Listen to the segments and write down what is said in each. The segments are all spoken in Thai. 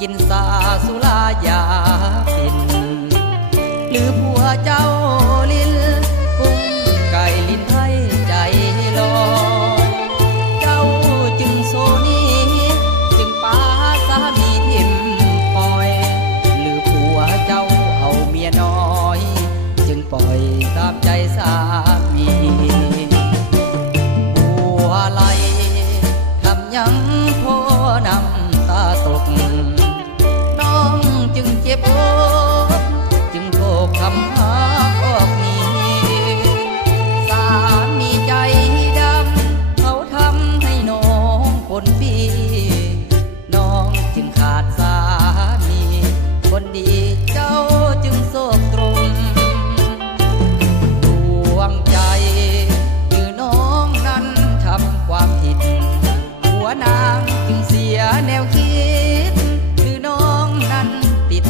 กินสาสุรายา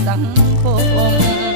สังคม